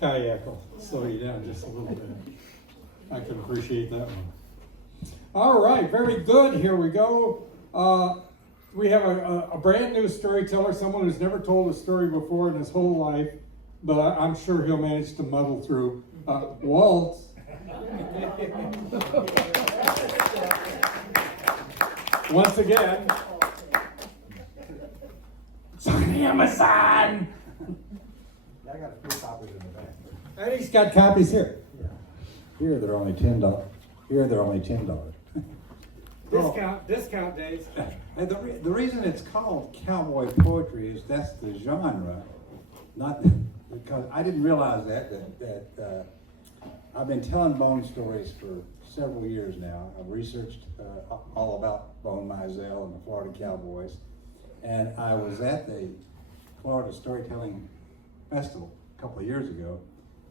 kayak will slow you down just a little bit. I can appreciate that one. All right, very good. Here we go. We have a brand new storyteller, someone who's never told a story before in his whole life, but I'm sure he'll manage to muddle through. Walt. Once again. It's on Amazon. I got a few copies in the back. And he's got copies here. Yeah. Here they're only $10. Here they're only $10. Discount days. And the reason it's called cowboy poetry is that's the genre, not because I didn't realize that I've been telling bone stories for several years now. I've researched all about Bone Mizell and the Florida Cowboys, and I was at the Florida Storytelling Festival a couple of years ago,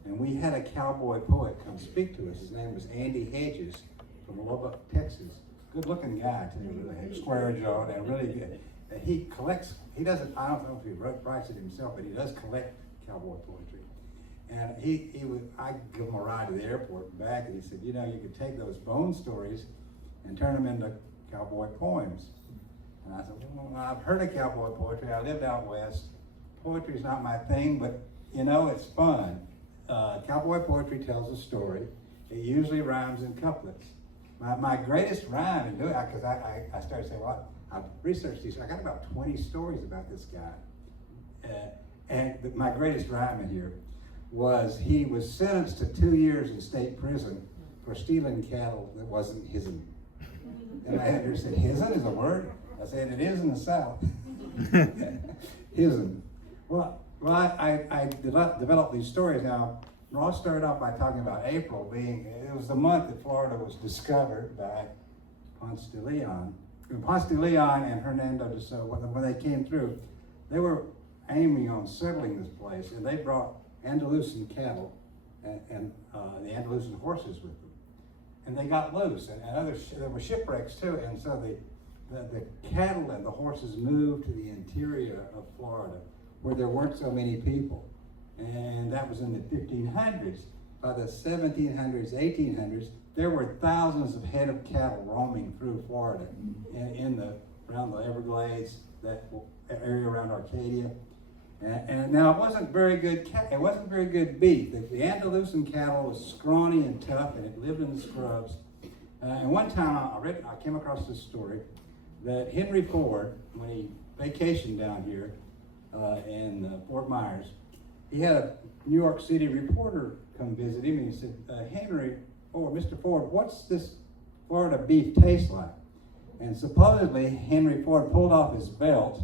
and we had a cowboy poet come speak to us. His name was Andy Hedges from Lubbock, Texas. Good-looking guy too, really square jawed and really good. And he collects. He doesn't. I don't know if he writes it himself, but he does collect cowboy poetry. And he would. I give him a ride to the airport and back, and he said, you know, you could take those bone stories and turn them into cowboy poems. And I said, well, I've heard of cowboy poetry. I lived out west. Poetry's not my thing, but you know, it's fun. Cowboy poetry tells a story. It usually rhymes in couplets. My greatest rhyme in doing it, because I started saying, well, I've researched these. I got about 20 stories about this guy. And my greatest rhyme in here was he was sentenced to 2 years in state prison for stealing cattle that wasn't his'n. And I had her say, his'n is a word? I said, it is in the South. His'n. Well, I developed these stories. Now, Ross started off by talking about April it was the month that Florida was discovered by Ponce de Leon. And Ponce de Leon and Hernando de Soto, when they came through, they were aiming on settling this place, and they brought Andalusian cattle and the Andalusian horses with them. And they got loose, and there were shipwrecks too, and so the cattle and the horses moved to the interior of Florida, where there weren't so many people. And that was in the 1500s. By the 1700s, 1800s, there were thousands of head of cattle roaming through Florida around the Everglades, that area around Arcadia. And now it wasn't very good. It wasn't very good beef. The Andalusian cattle was scrawny and tough, and it lived in the scrubs. And one time I came across this story that Henry Ford, when he vacationed down here in Fort Myers, he had a New York City reporter come visit him, and he said, Mr. Ford, what's this Florida beef taste like? And supposedly Henry Ford pulled off his belt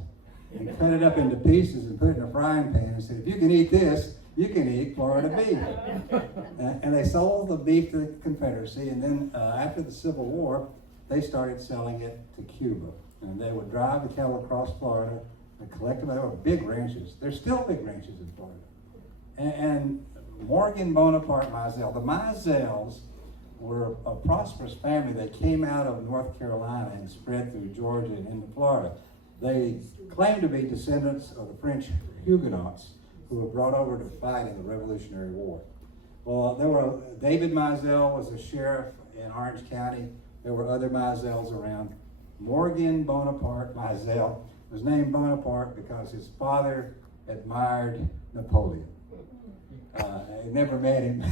and cut it up into pieces and put it in a frying pan and said, if you can eat this, you can eat Florida beef. And they sold the beef to the Confederacy, and then after the Civil War, they started selling it to Cuba. And they would drive the cattle across Florida and collect them. They were big ranches. There's still big ranches in Florida. And Morgan Bonaparte Mizell. The Mizells were a prosperous family that came out of North Carolina and spread through Georgia and into Florida. They claimed to be descendants of the French Huguenots who were brought over to fight in the Revolutionary War. Well, David Mizell was a sheriff in Orange County. There were other Mizells around. Morgan Bonaparte Mizell was named Bonaparte because his father admired Napoleon. I never met him,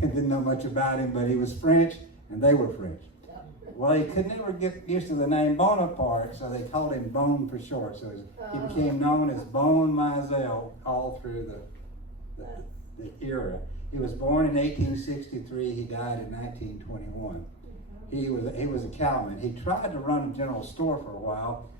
didn't know much about him, but he was French and they were French. Well, he could never get used to the name Bonaparte, so they called him Bone for short. So he became known as Bone Mizell all through the era. He was born in 1863. He died in 1921. He was a cowman. He tried to run a general store for a while,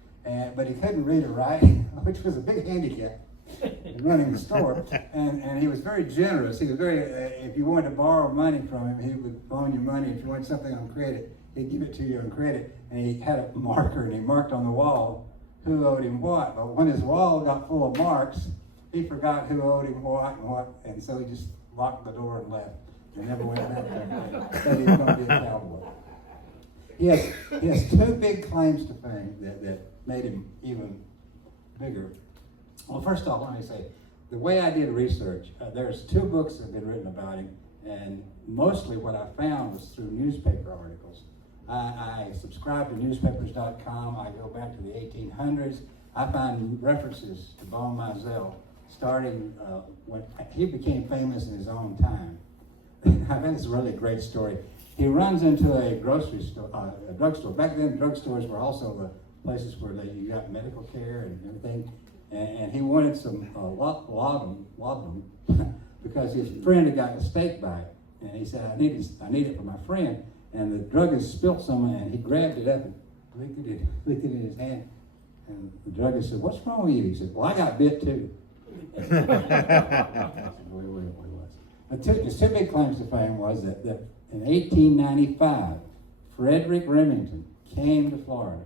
but he couldn't read or write, which was a big handicap in running the store. And he was very generous. He was very, if you wanted to borrow money from him, he would loan you money. If you wanted something on credit, he'd give it to you on credit. And he had a marker, and he marked on the wall who owed him what. But when his wall got full of marks, he forgot who owed him what, and so he just locked the door and left. And never went back there. Said he was going to be a cowboy. He has two big claims to fame that made him even bigger. Well, first off, let me say, the way I did research, there's 2 books that have been written about him, and mostly what I found was through newspaper articles. I subscribe to newspapers.com. I go back to the 1800s. I find references to Bone Mizell starting when he became famous in his own time. I think it's a really great story. He runs into a grocery store, a drugstore. Back then, drugstores were also the places where you got medical care and everything. And he wanted some laudanum because his friend had gotten a steak bite. And he said, I need it for my friend. And the druggist spilt some, and he grabbed it up and licked it in his hand. And the druggist said, what's wrong with you? He said, well, I got bit too. His 2 big claims to fame was that in 1895, Frederick Remington came to Florida.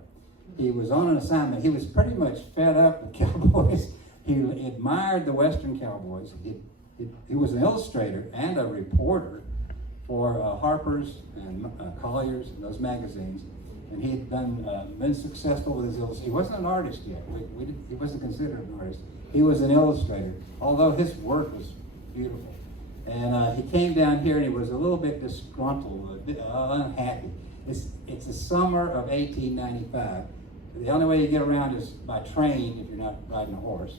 He was on an assignment. He was pretty much fed up with cowboys. He admired the Western cowboys. He was an illustrator and a reporter for Harper's and Collier's and those magazines. And he had been successful with his illustration. He wasn't an artist yet. He wasn't considered an artist. He was an illustrator, although his work was beautiful. And he came down here and he was a little bit disgruntled, a bit unhappy. It's the summer of 1895. The only way you get around is by train if you're not riding a horse.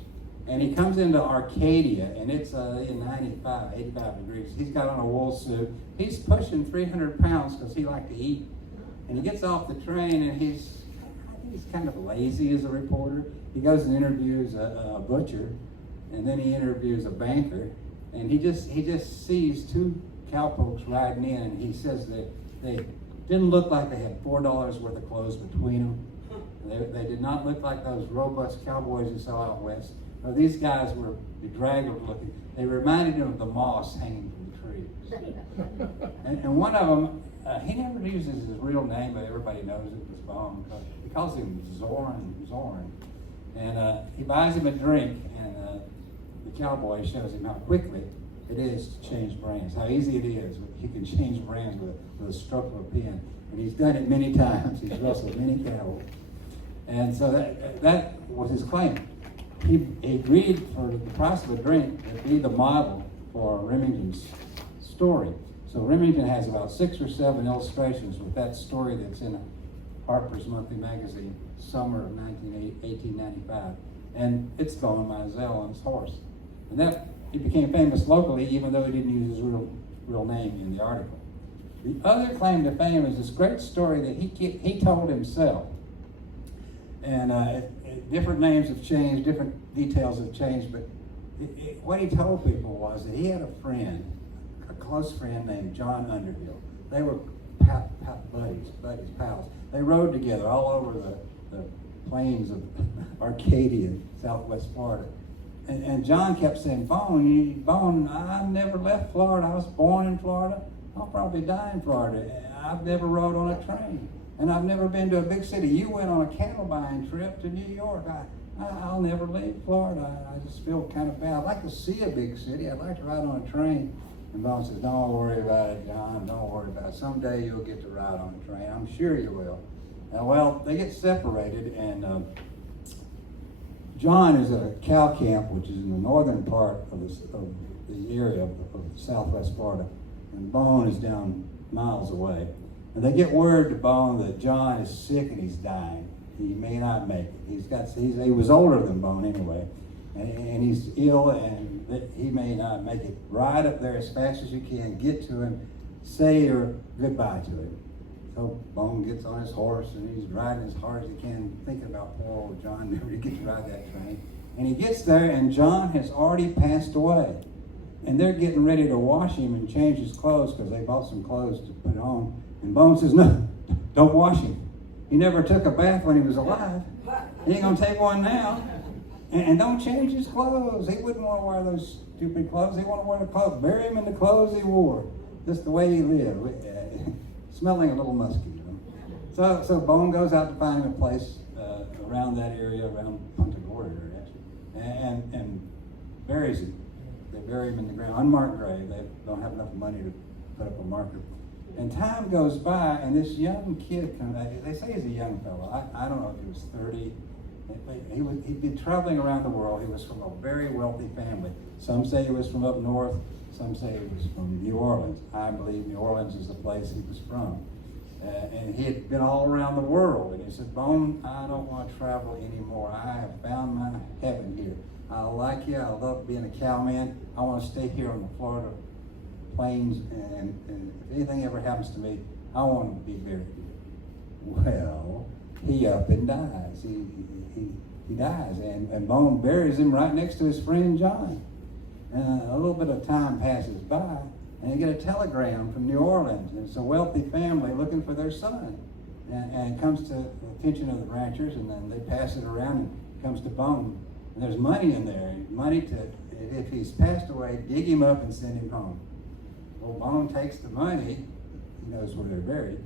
And he comes into Arcadia, and it's in 85 degrees. He's got on a wool suit. He's pushing 300 pounds because he liked to eat. And he gets off the train, and I think he's kind of lazy as a reporter. He goes and interviews a butcher, and then he interviews a banker, and he just sees 2 cowpokes riding in, and he says that they didn't look like they had $4 worth of clothes between them. They did not look like those robust cowboys you saw out west. No, these guys were bedraggled looking. They reminded him of the moss hanging from the trees. And one of them, he never uses his real name, but everybody knows it was Bone. He calls him Zorn. And he buys him a drink, and the cowboy shows him how quickly it is to change brands, how easy it is. He can change brands with a stroke of a pen. And he's done it many times. He's wrestled many cowboys. And so that was his claim. He agreed for the price of a drink to be the model for Remington's story. So Remington has about 6 or 7 illustrations with that story that's in Harper's Monthly Magazine, summer of 1895. And it's Bone Mizell on his horse. And that he became famous locally, even though he didn't use his real name in the article. The other claim to fame is this great story that he told himself. And different names have changed, different details have changed, but what he told people was that he had a friend, a close friend named John Underhill. They were buddies, pals. They rode together all over the plains of Arcadia, southwest Florida. And John kept saying, Bone, I never left Florida. I was born in Florida. I'll probably die in Florida. I've never rode on a train. And I've never been to a big city. You went on a cattle buying trip to New York. I'll never leave Florida. I just feel kind of bad. I'd like to see a big city. I'd like to ride on a train. And Bone says, don't worry about it, John. Don't worry about it. Someday you'll get to ride on a train. I'm sure you will. And well, they get separated, and John is at a cow camp, which is in the northern part of the area of southwest Florida. And Bone is down miles away. And they get word to Bone that John is sick and he's dying. He may not make it. He was older than Bone anyway, and he's ill, and he may not make it. Ride up there as fast as you can, get to him, say your goodbye to him. So Bone gets on his horse and he's riding as hard as he can, thinking about poor old John never to get to ride that train. And he gets there, and John has already passed away. And they're getting ready to wash him and change his clothes because they bought some clothes to put on. And Bone says, no, don't wash him. He never took a bath when he was alive. He ain't gonna take one now. And don't change his clothes. He wouldn't want to wear those stupid clothes. He want to wear the clothes. Bury him in the clothes he wore. Just the way he lived. Smelling a little musky, you know. So Bone goes out to find him a place around that area, around Punta Gorda area, actually, and buries him. They bury him in the ground, unmarked grave. They don't have enough money to put up a marker. And time goes by, and this young kid comes out. They say he's a young fellow. I don't know if he was 30, He'd been traveling around the world. He was from a very wealthy family. Some say he was from up north. Some say he was from New Orleans. I believe New Orleans is the place he was from. And he had been all around the world. And he said, Bone, I don't want to travel anymore. I have found my heaven here. I like you. I love being a cowman. I want to stay here on the Florida plains. And if anything ever happens to me, I want to be buried here. Well, he up and dies. He dies. And Bone buries him right next to his friend John. A little bit of time passes by, and they get a telegram from New Orleans. And it's a wealthy family looking for their son. And it comes to the attention of the ranchers, and then they pass it around, and it comes to Bone. And there's money in there, money to, if he's passed away, dig him up and send him home. Well, Bone takes the money, he knows where they're buried,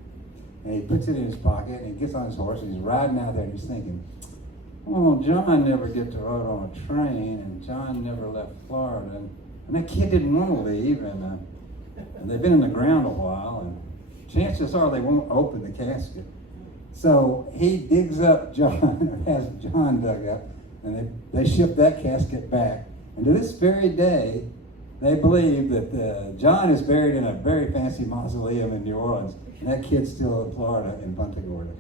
and he puts it in his pocket, and he gets on his horse, and he's riding out there, and he's thinking, oh, John never get to ride on a train, and John never left Florida, and that kid didn't want to leave, and they've been in the ground a while, and chances are they won't open the casket. So he digs up John, or has John dug up, and they ship that casket back. And to this very day, they believe that John is buried in a very fancy mausoleum in New Orleans, and that kid's still in Florida in Punta Gorda.